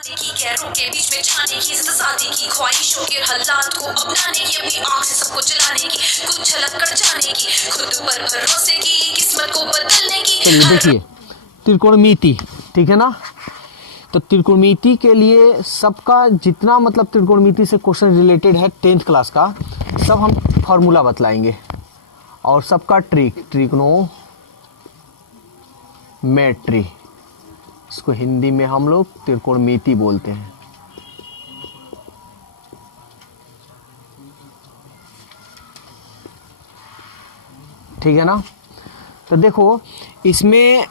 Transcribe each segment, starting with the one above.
की गैरों के बीच में जाने की, शादी की ख्वाहिशों के हालात को अपनाने की, अपनी आंख से सबको जलाने की, कुछ झलक कर जाने की, खुद पर भरोसे की, किस्मत को बदलने की। चलिए देखिए त्रिकोणमिति, ठीक है ना। तो त्रिकोणमिति के लिए सबका जितना मतलब त्रिकोणमिति से क्वेश्चन रिलेटेड है 10th क्लास का, सब हम फॉर्मूला बतलाएंगे और सबका ट्रिग्नोमेट्री, इसको हिंदी में हम लोग त्रिकोणमिति बोलते हैं। ठीक है ना। तो देखो इसमें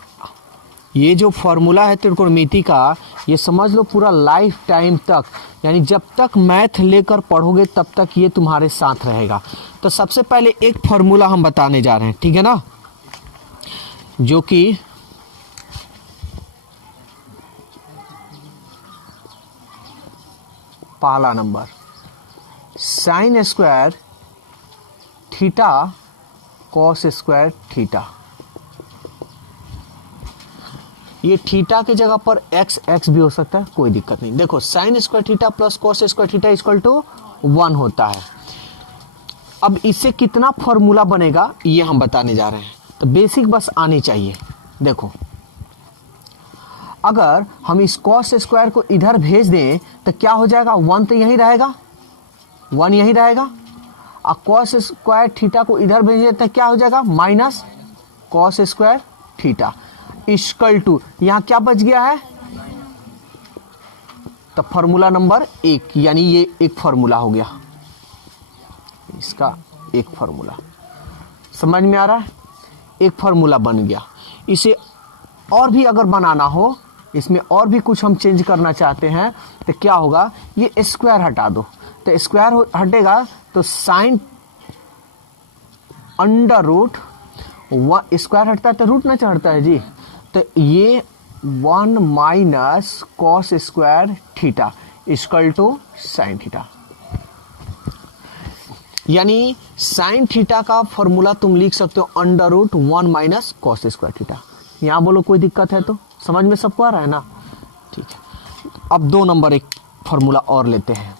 ये जो फॉर्मूला है त्रिकोणमिति का, ये समझ लो पूरा लाइफ टाइम तक, यानी जब तक मैथ लेकर पढ़ोगे तब तक ये तुम्हारे साथ रहेगा। तो सबसे पहले एक फॉर्मूला हम बताने जा रहे हैं, ठीक है ना, जो कि पहला number sign square theta cos square theta. ये थीटा की जगह पर एक्स भी हो सकता है, कोई दिक्कत नहीं। देखो sine square theta plus cos square theta equal to 1 होता है। अब इससे कितना फॉर्मूला बनेगा ये हम बताने जा रहे हैं। तो बेसिक बस आनी चाहिए। देखो अगर हम इस कॉस स्क्वायर को इधर भेज दें तो क्या हो जाएगा, 1 तो यहीं रहेगा, 1 यहीं रहेगा। और कॉस स्क्वायर थीटा को इधर भेज दें तो क्या हो जाएगा, minus cos square theta equal to, यहां क्या बच गया है, तो फॉर्मूला नंबर 1, यानी ये एक फॉर्मूला हो गया, इसका एक फॉर्मूला समझ में आ रहा है, एक फॉर्मूला बन गया। इसे और भी अगर बनाना हो, इसमें और भी कुछ हम चेंज करना चाहते हैं तो क्या होगा, ये स्क्वायर हटा दो, तो स्क्वायर हटेगा तो साइन अंडर रूट, स्क्वायर हटता है तो रूट ना चढ़ता है जी, तो ये 1 minus cos square theta equal to sine theta. यानी साइन थीटा का फॉर्मूला तुम लिख सकते हो under root 1 minus cos square theta. यहां बोलो कोई दिक्कत है तो, समझ में सबको आ रहा है ना, ठीक है। अब 2 नंबर एक फॉर्मूला और लेते हैं,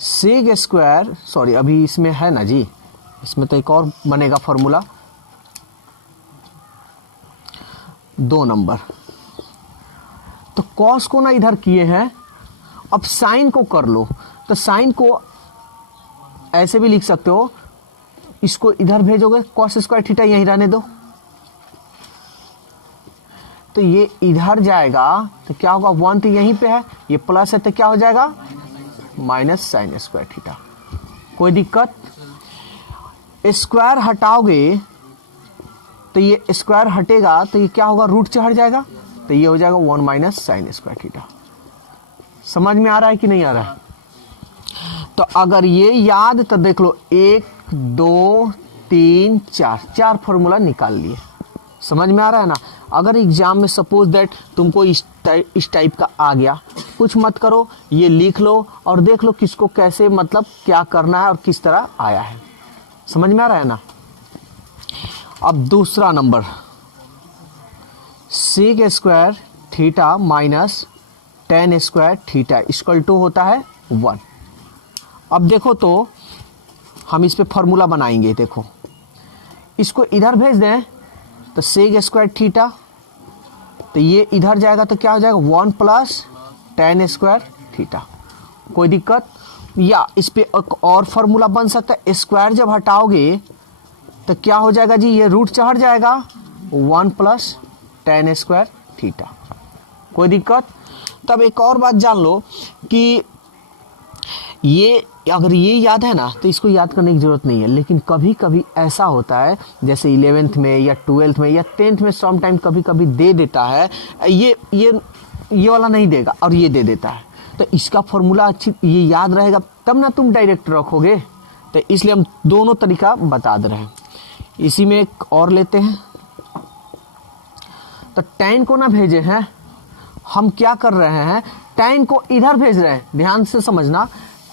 सेग स्क्वायर, सॉरी अभी इसमें है ना जी, इसमें तो एक और बनेगा फॉर्मूला। 2 नंबर, तो कॉस को ना इधर किए हैं, अब साइन को कर लो, तो साइन को ऐसे भी लिख सकते हो, इसको इधर भेजोगे, कॉस स्क्वायर थीटा यहीं रहने दो, तो ये इधर जाएगा तो क्या होगा, 1 तो यहीं पे है, ये प्लस है तो क्या हो जाएगा, माइनस साइन स्क्वायर थीटा। कोई दिक्कत, स्क्वायर हटाओगे तो ये स्क्वायर हटेगा तो ये क्या होगा, रूट चढ़ जाएगा, तो ये हो जाएगा 1 माइनस साइन स्क्वायर थीटा। समझ में आ रहा है कि नहीं आ रहा है। तो अगर ये याद, तो देख लो 1 2 3 4 फॉर्मूला निकाल लिए। समझ में आ रहा है ना। अगर एग्जाम में सपोज दैट तुमको इस टाइप का आ गया, कुछ मत करो, ये लिख लो और देख लो किसको कैसे मतलब क्या करना है और किस तरह आया है। समझ में आ रहा है ना। अब दूसरा number, sec square theta minus tan square theta equal to होता है 1। अब देखो तो हम इस पे फॉर्मूला बनाएंगे। देखो इसको इधर भेज दें तो सेक स्क्वायर थीटा, तो ये इधर जाएगा तो क्या हो जाएगा, 1 प्लस टेन स्क्वायर थीटा। कोई दिक्कत, या इस पे एक और फॉर्मूला बन सकता है, स्क्वायर जब हटाओगे तो क्या हो जाएगा जी, ये रूट चढ़ जाएगा, 1 प्लस टेन स्क्वायर थीटा। कोई दिक्कत। तब एक और बात जान लो कि ये अगर ये याद है ना तो इसको याद करने की जरूरत नहीं है, लेकिन कभी कभी ऐसा होता है जैसे 11th में या 12th में या 10th में सम टाइम कभी कभी दे देता है, ये वाला नहीं देगा और ये दे देता है, तो इसका फॉर्मूला अच्छी ये याद रहेगा तब ना तुम डायरेक्ट रखोगे। तो इसलिए हम दोनों तरीका बता दे रहे हैं। इसी में एक और लेते हैं, तो tan को ना भेजे हैं, हम क्या कर रहे हैं, tan को इधर भेज रहे हैं, ध्यान से समझना,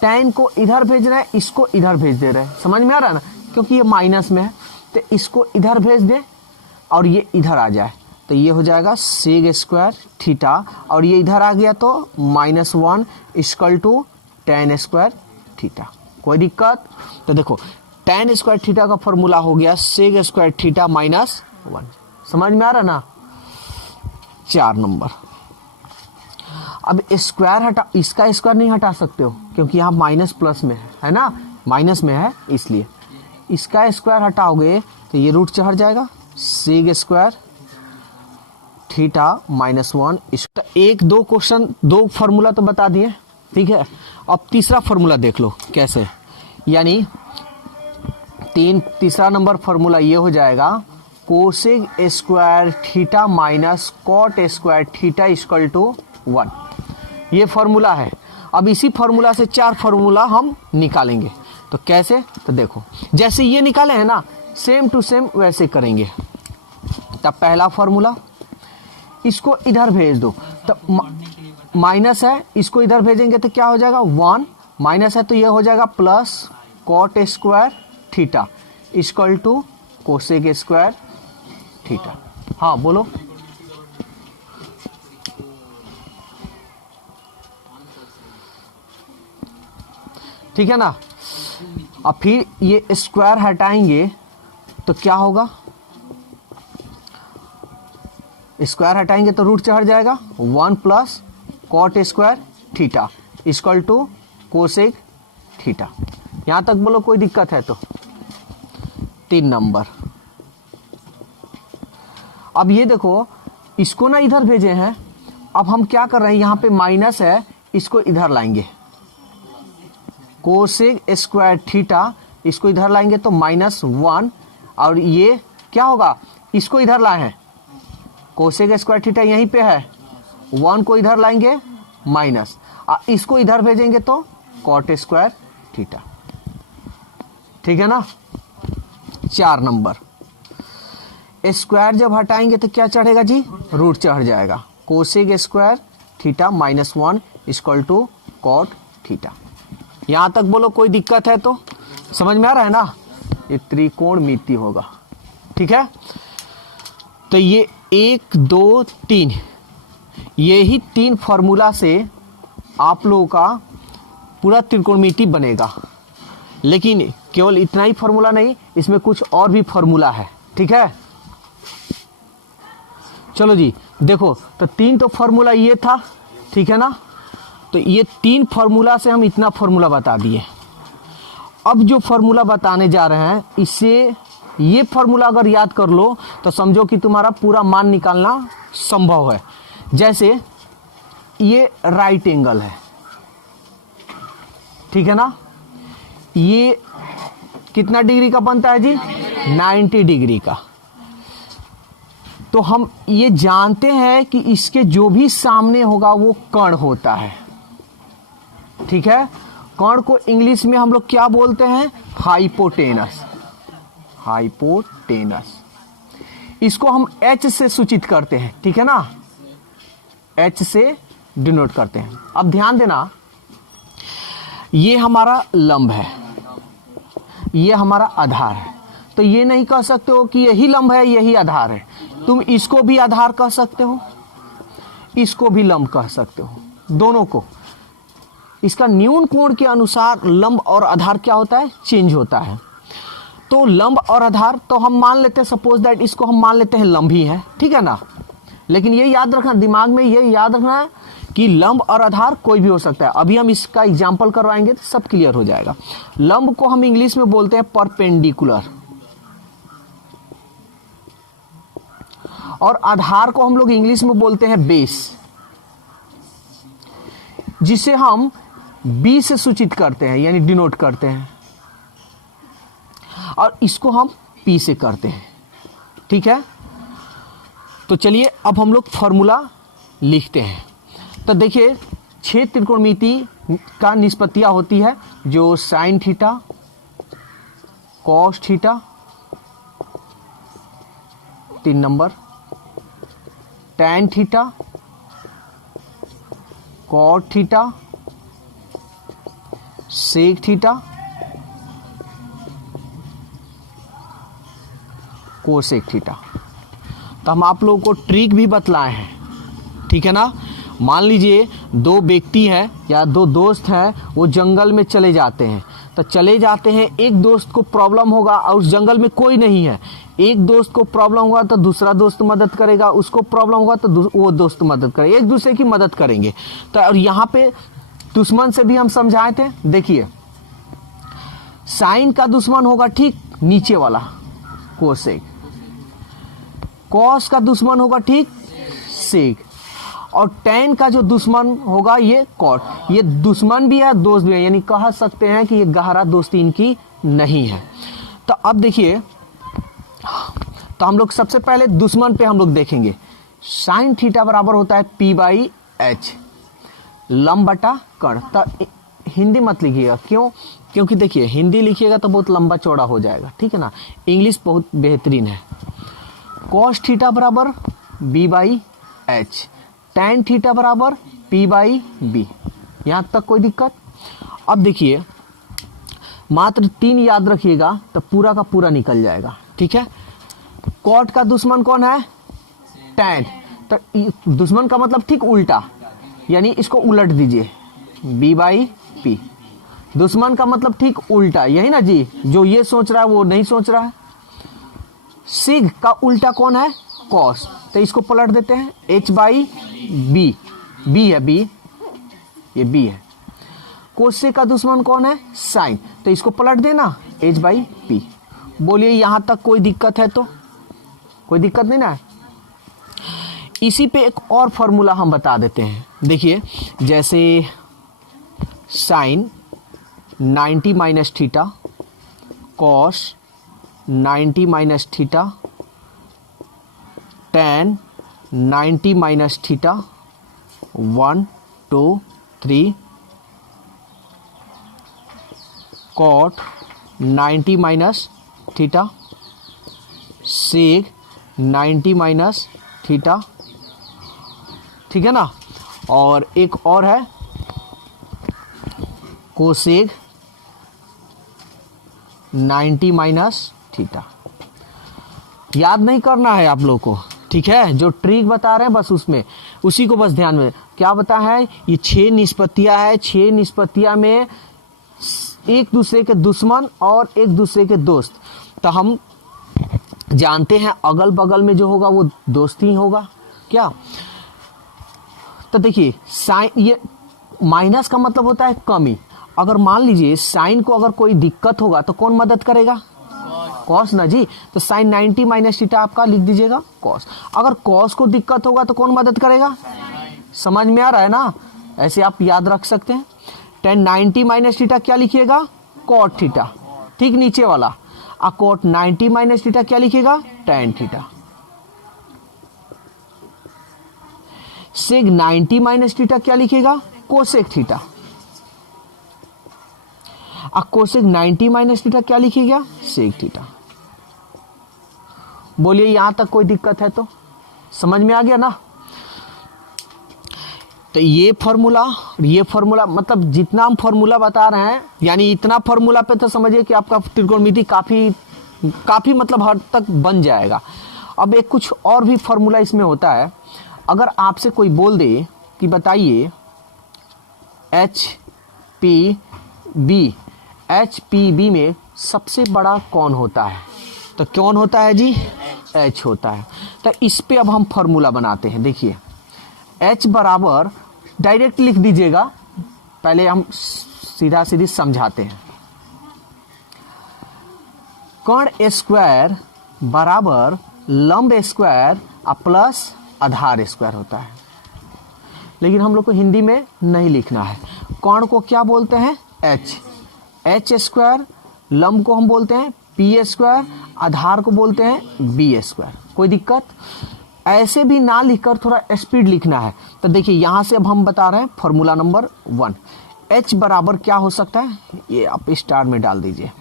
tan को इधर भेज रहे हैं, इसको इधर भेज दे रहे हैं। समझ में आ रहा है ना, क्योंकि ये माइनस में है तो इसको इधर भेज दे और ये इधर आ जाए तो ये हो जाएगा सेग स्क्वायर थीटा, और ये इधर आ गया तो -1 equal to tan square theta. कोई दिक्कत? तो देखो tan स्क्वायर थीटा का फॉर्मूला हो गया सेग स्क्वायर थीटा -1। समझ में आ रहा ना? 4 नंबर। अब स्क्वायर हटा, इसका स्क्वायर नहीं हटा सकते हो क्योंकि यहाँ माइनस प्लस में है ना, माइनस में है, इसलिए इसका स्क्वायर हटाओगे तो ये रूट चढ़ जाएगा, सेग स्क्वायर थीटा -1। इसका 1-2 क्वेश्चन, 2 फार्मूला तो बता दिए, ठीक है। अब तीसरा फार्मूला देख लो कैसे, यानी तीसरा नंबर फार्मूला ये हो जाएगा cosec square theta minus cot square theta equal to 1। ये फार्मूला है। अब इसी फार्मूला से 4 फार्मूला हम निकालेंगे। तो कैसे? तो देखो जैसे ये निकाले हैं ना, सेम टू सेम वैसे करेंगे। तब पहला फार्मूला, इसको इधर भेज दो, तो माइनस है, इसको इधर भेजेंगे तो क्या हो जाएगा 1, माइनस है तो ये हो जाएगा plus cot square theta equal to cosec square theta. हाँ बोलो। ठीक है ना? अब फिर ये स्क्वायर हटाएंगे तो क्या होगा, स्क्वायर हटाएंगे तो रूट चढ़ जाएगा, 1 plus cot square theta equal to cosec theta. यहां तक बोलो कोई दिक्कत है तो? 3 नंबर। अब ये देखो इसको ना इधर भेजे हैं, अब हम क्या कर रहे हैं, यहां पे माइनस है, इसको इधर लाएंगे, कोसेक स्क्वायर थीटा, इसको इधर लाएंगे तो -1, और ये क्या होगा, इसको इधर लाए हैं, कोसेक स्क्वायर थीटा यहीं पे है, 1 को इधर लाएंगे माइनस, इसको इधर भेजेंगे तो कॉट स्क्वायर थीटा। ठीक है ना? 4 नंबर। स्क्वायर जब हटाएंगे तो क्या चढ़ेगा जी, रूट चढ़ जाएगा, cosec square theta -1 equal to cot theta. यहां तक बोलो कोई दिक्कत है तो? समझ में आ रहा है ना? ये त्रिकोणमिति होगा। ठीक है, तो ये 1 2 3, ये ही 3 फॉर्मूला से आप लोगों का पूरा त्रिकोणमिति बनेगा। लेकिन केवल इतना ही फॉर्मूला नहीं, इसमें कुछ और भी फॉर्मूला है। ठीक है, चलो जी देखो, तो 3 तो फॉर्मूला ये था, ठीक है ना? तो ये 3 फॉर्मूला से हम इतना फॉर्मूला बता दिए। अब जो फॉर्मूला बताने जा रहे हैं, इससे ये फॉर्मूला अगर याद कर लो तो समझो कि तुम्हारा पूरा मान निकालना संभव है। जैसे ये राइट एंगल है, ठीक है ना? ये कितना डिग्री का बनता है जी, 90 डिग्री का। तो हम ये जानते हैं कि इसके जो भी सामने होगा वो कर्ण होता है। ठीक है, कर्ण को इंग्लिश में हम लोग क्या बोलते हैं, हाइपोटेनस। हाइपोटेनस, इसको हम H से सूचित करते हैं। ठीक है ना, H से डिनोट करते हैं। अब ध्यान देना, ये हमारा लंब है, ये हमारा आधार है। तो ये नहीं कह सकते हो कि यही लंब है यही आधार है, तुम इसको भी आधार कह सकते हो, इसको भी लंब कह सकते हो, दोनों को। इसका न्यून कोण के अनुसार लंब और आधार क्या होता है, चेंज होता है। तो लंब और आधार तो हम मान लेते हैं, सपोज दैट इसको हम मान लेते हैं लंब ही है, ठीक है ना? लेकिन ये याद रखना, दिमाग में ये याद रखना कि लंब और आधार कोई भी हो सकता है। अभी हम इसका एग्जाम्पल करवाएंगे तो सब क्लियर हो जाएगा। लंब को हम इंग्लिश में बोलते हैं परपेंडिकुलर, और आधार को हम लोग इंग्लिश में बोलते हैं बेस, जिसे हम बी से सूचित करते हैं, यानी डिनोट करते हैं, और इसको हम पी से करते हैं। ठीक है, तो चलिए अब हम लोग फॉर्मूला लिखते हैं। तो देखिए 6 त्रिकोणमिति का निष्पत्तियां होती है, जो sine theta, cos theta, 3 number, tan theta, cot theta, sec theta, cosec theta. तो हम आप लोगों को ट्रिक भी बतलाए हैं, ठीक है ना। मान लीजिए दो व्यक्ति हैं या दो दोस्त हैं, वो जंगल में चले जाते हैं। तो चले जाते हैं, एक दोस्त को प्रॉब्लम होगा और उस जंगल में कोई नहीं है। एक दोस्त को प्रॉब्लम होगा तो दूसरा दोस्त मदद करेगा, उसको प्रॉब्लम होगा तो वो दोस्त मदद करेगा, एक दूसरे की मदद करेंगे। तो और यहाँ पे दुश्मन से भी हम समझाए थे। देखिए साइन का दुश्मन होगा ठीक नीचे वाला कोसेक, कॉस का दुश्मन होगा ठीक सेक, और टेन का जो दुश्मन होगा ये कॉट। ये दुश्मन भी है दोस्त भी है, यानी कह सकते हैं कि ये गहरा दोस्ती इनकी नहीं है। तो अब देखिए, तो हम लोग सबसे पहले दुश्मन पे हम लोग देखेंगे। साइन थीटा बराबर होता है पी बाई एच, लंब बटा कर्ण। तो हिंदी मत लिखिएगा, क्यों? क्योंकि देखिए हिंदी लिखिएगा तो बहुत लंबा चौड़ा हो जाएगा, ठीक है ना। इंग्लिश बहुत बेहतरीन है। कॉस थीटा बराबर B by H, tan theta बराबर पी बाई बी। यहाँ तक कोई दिक्कत? अब देखिए मात्र 3 याद रखिएगा तो पूरा का पूरा निकल जाएगा, ठीक है। कॉट का दुश्मन कौन है? टैन। तो दुश्मन का मतलब ठीक उल्टा, यानी इसको उलट दीजिए, बी बाई पी। दुश्मन का मतलब ठीक उल्टा, यही ना जी, जो ये सोच रहा है वो नहीं सोच रहा है। सिग का उल्टा कौन है? कॉस। तो इसको पलट देते हैं, एच बाई बी, बी है बी, ये बी है। कोसेक का दुश्मन कौन है? साइन। तो इसको पलट देना, एच बाई पी। बोलिए यहां तक कोई दिक्कत है? तो कोई दिक्कत नहीं ना। इसी पे एक और फॉर्मूला हम बता देते हैं। देखिए जैसे sine 90 minus theta, cos 90 minus theta, tan 90 minus theta, 1 2 3, cot 90 minus theta, sec 90 minus theta, ठीक है ना। और एक और है कोसेक 90 माइनस थीटा। याद नहीं करना है आप लोग को, ठीक है। जो ट्रिक बता रहे हैं बस उसमें उसी को बस ध्यान में। क्या बता है? ये 6 निष्पत्तियां है, 6 निष्पत्तियां में एक दूसरे के दुश्मन और एक दूसरे के दोस्त। तो हम जानते हैं अगल बगल में जो होगा वो दोस्त ही होगा क्या। तो देखिए साइन, ये माइनस का मतलब होता है कमी। अगर मान लीजिए साइन को अगर कोई दिक्कत होगा तो कौन मदद करेगा? कॉस ना जी। तो साइन 90 माइनस थीटा आपका लिख दीजिएगा कॉस। अगर कॉस को दिक्कत होगा तो कौन मदद करेगा? समझ में आ रहा है ना? ऐसे आप याद रख सकते हैं। tan 90 माइनस थीटा क्या लिखिएगा? कॉट थीटा, ठीक नीचे वाला। और कॉट 90 माइनस थीटा क्या लिखिएगा? tan theta. Sec 90 minus theta क्या लिखिएगा? Cosec theta. और कोसेक 90 माइनस थीटा क्या लिखिएगा? Sec theta. बोलिए यहां तक कोई दिक्कत है? तो समझ में आ गया ना। तो ये फॉर्मूला मतलब जितना हम फॉर्मूला बता रहे हैं, यानी इतना फॉर्मूला पे तो समझिए कि आपका त्रिकोणमिति काफी मतलब हद तक बन जाएगा। अब एक कुछ और भी फॉर्मूला इसमें होता है। अगर आपसे कोई बोल दे कि बताइए एच पी बी में सबसे बड़ा कौन होता है? तो कौन होता है जी? एच होता है। तो इस पे अब हम फॉर्मूला बनाते हैं। देखिए एच बराबर, डायरेक्ट लिख दीजिएगा, पहले हम सीधा सीधी समझाते हैं। कर्ण स्क्वायर बराबर लंब स्क्वायर प्लस आधार स्क्वायर होता है। लेकिन हम लोग को हिंदी में नहीं लिखना है। कर्ण को क्या बोलते हैं? एच स्क्वायर, लंब को हम बोलते हैं पी स्क्वायर, आधार को बोलते हैं बी स्क्वायर। कोई दिक्कत? ऐसे भी ना लिखकर थोड़ा स्पीड लिखना है। तो देखिए यहां से अब हम बता रहे हैं फॉर्मूला नंबर 1। एच बराबर क्या हो सकता है? ये आप स्टार में डाल दीजिए।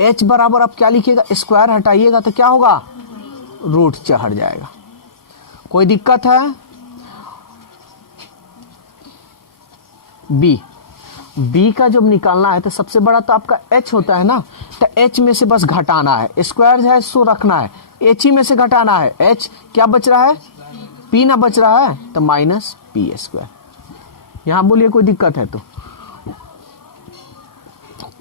एच बराबर आप क्या लिखिएगा? स्क्वायर हटाइएगा तो क्या होगा? रूट चढ़ जाएगा। कोई दिक्कत है? बी का जब निकालना है तो सबसे बड़ा तो आपका एच होता है ना। तो एच में से बस घटाना है, स्क्वायर है सो रखना है, एच ही में से घटाना है, एच क्या बच रहा है, पी ना बच रहा है, तो माइनस पी स्क्वायर। यहां बोलिए कोई दिक्कत है तो।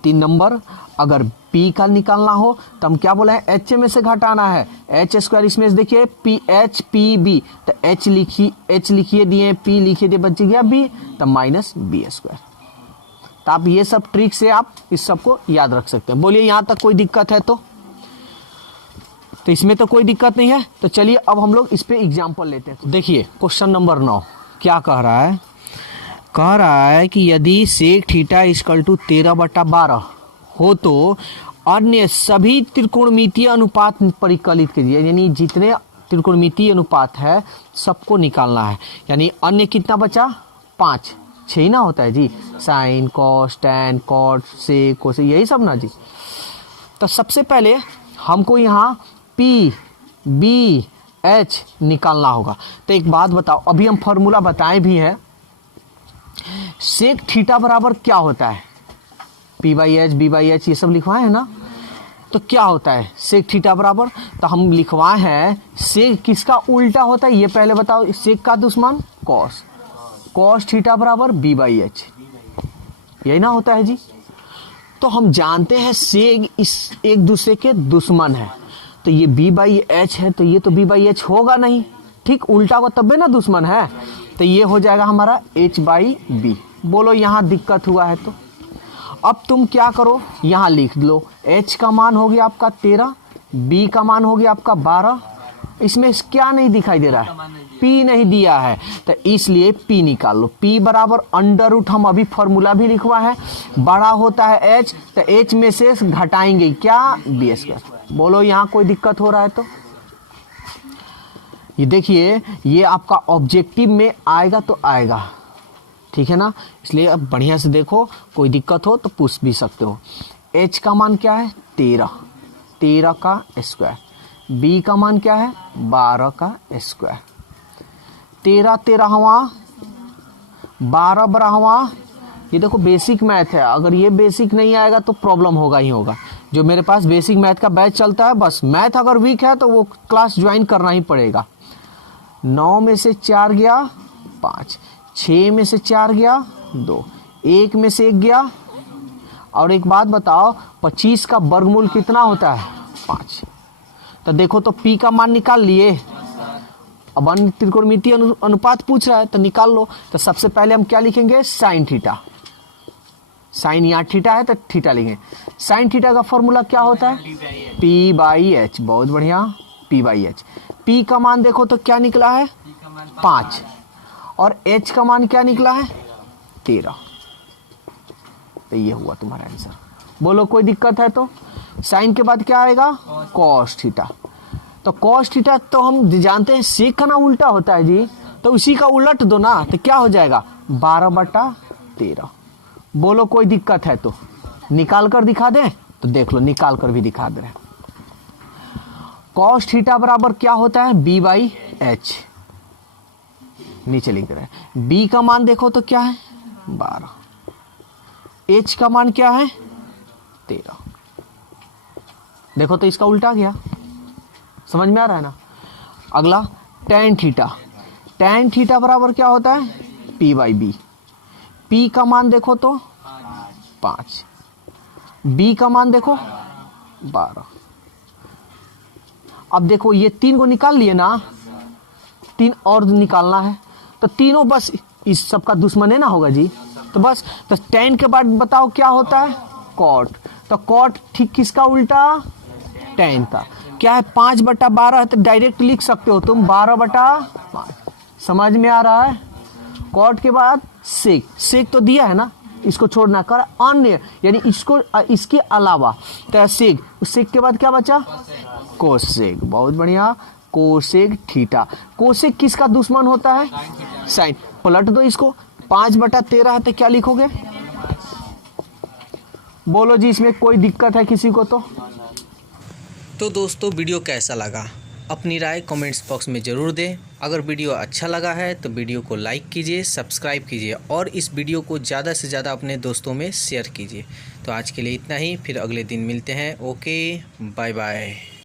3 नंबर, अगर पी का निकालना हो तो हम क्या बोले हैं, एच में से घटाना है, एच स्क्वायर, इसमें से देखिए पी एच पी बी, तो एच लिखिए दिए, पी लिखिए दिए, बच गया बी, तो माइनस बी स्क्वायर। तो आप ये सब ट्रिक से आप इस सबको याद रख सकते हैं। बोलिए यहां तक कोई दिक्कत है तो इसमें तो कोई दिक्कत नहीं है। तो चलिए अब हम लोग इस पे एग्जाम्पल लेते हैं। देखिए क्वेश्चन नंबर 9 क्या कह रहा है, कह रहा है कि यदि सेक थीटा इक्वल टू 13/12 हो तो अन्य सभी त्रिकोणमितीय अनुपात परिकलित कीजिए। यानी जितने त्रिकोणमितीय अनुपात है सबको निकालना है। यानी अन्य कितना बचा, 5, 6 ही ना होता है जी, sine cos tan cot sec cosec यही सब ना जी। तो सबसे पहले हमको यहाँ पी बी एच निकालना होगा। तो एक बात बताओ, अभी हम फॉर्मूला बताए भी हैं, सेक थीटा बराबर क्या होता है, P by H B by H ये सब लिखवाए हैं ना। तो क्या होता है सेक थीटा बराबर, तो हम लिखवाए हैं सेक किसका उल्टा होता है ये पहले बताओ, सेक का दुश्मन कॉस, कॉस थीटा बराबर बी बाई एच, यही ना होता है जी। तो हम जानते हैं सेक इस एक दूसरे के दुश्मन है, तो ये बी बाई एच है, तो ये तो बी बाई एच होगा नहीं, ठीक उल्टा को तब ना दुश्मन है, तो ये हो जाएगा हमारा एच बाई बी। बोलो यहाँ दिक्कत हुआ है तो अब तुम क्या करो, यहाँ लिख लो, एच का मान हो गया आपका 13, बी का मान हो गया आपका 12, इसमें क्या नहीं दिखाई दे रहा है, पी नहीं दिया है, तो इसलिए पी निकाल लो। पी बराबर अंडर रूट, हम अभी फॉर्मूला भी लिखवा है, बड़ा होता है एच, तो एच में से घटाएंगे क्या, बी स्क्वायर। बोलो यहाँ कोई दिक्कत हो रहा है तो ये देखिए, ये आपका ऑब्जेक्टिव में आएगा तो आएगा, ठीक है ना। इसलिए अब बढ़िया से देखो, कोई दिक्कत हो तो पूछ भी सकते हो। एच का मान क्या है 13, 13 का स्क्वायर, बी का मान क्या है 12 का स्क्वायर, 13 13वां 12 12वां, ये देखो बेसिक मैथ है, अगर ये बेसिक नहीं आएगा तो प्रॉब्लम होगा ही होगा। जो मेरे पास बेसिक मैथ का बैच चलता है, बस मैथ अगर वीक है तो वो क्लास ज्वाइन करना ही पड़ेगा। 9 में से 4 गया 5, 6 में से 4 गया 2, 1 में से 1 गया। और एक बात बताओ, 25 का वर्गमूल कितना होता है 5। तो देखो तो P का मान निकाल लिए, अब अन्य त्रिकोणमितीय अनुपात पूछ रहा है तो निकाल लो। तो सबसे पहले हम क्या लिखेंगे, साइन थीटा, साइन यहाँ थीटा है तो थीटा लिखेंगे। साइन थीटा का फॉर्मूला क्या होता है, P बाई एच, बहुत बढ़िया, P बाई एच। P का मान देखो तो क्या निकला है 5, और H का मान क्या निकला है 13। तो ये हुआ तुम्हारा आंसर। बोलो कोई दिक्कत है तो। साइन के बाद क्या आएगा, कॉस थीटा। तो कॉस थीटा तो हम जानते हैं सेक का ना उल्टा होता है जी, तो उसी का उलट दो ना, तो क्या हो जाएगा 12/13। बोलो कोई दिक्कत है तो निकाल कर दिखा दें, तो देख लो निकाल कर भी दिखा दे रहे हैं। कॉस थीटा बराबर क्या होता है बी बाई एच, नीचे लिख रहे हैं। बी का मान देखो तो क्या है 12, एच का मान क्या है 13। देखो तो इसका उल्टा गया, समझ में आ रहा है ना। अगला टैन थीटा, टैन थीटा बराबर क्या होता है पी बाई बी। पी का मान देखो तो 5, बी का मान देखो 12। अब देखो ये 3 को निकाल लिए ना, 3 और निकालना है, तो तीनों बस इस सब का दुश्मन है ना होगा जी। तो बस तो टैन के बाद बताओ क्या होता है कॉट, तो कॉट ठीक किसका उल्टा टैन का। क्या है 5/12 है, तो डायरेक्ट लिख सकते हो तुम 12/5। समझ में आ रहा है। कॉट के बाद सेक, सेक तो दिया है ना, इसको छोड़ना कर अन्य, यानी इसको इसके अलावा, तो सेक, सेक के बाद क्या बचा कोसेक। बहुत बढ़िया, कोसेक थीटा। कोसेक किसका दुश्मन होता है साइन। पलट दो इसको, 5/13 है तो क्या लिखोगे, बोलो जी इसमें कोई दिक्कत है किसी को तो दोस्तों वीडियो कैसा लगा अपनी राय कमेंट्स बॉक्स में ज़रूर दें। अगर वीडियो अच्छा लगा है तो वीडियो को लाइक कीजिए, सब्सक्राइब कीजिए और इस वीडियो को ज़्यादा से ज़्यादा अपने दोस्तों में शेयर कीजिए। तो आज के लिए इतना ही, फिर अगले दिन मिलते हैं। Okay, bye bye.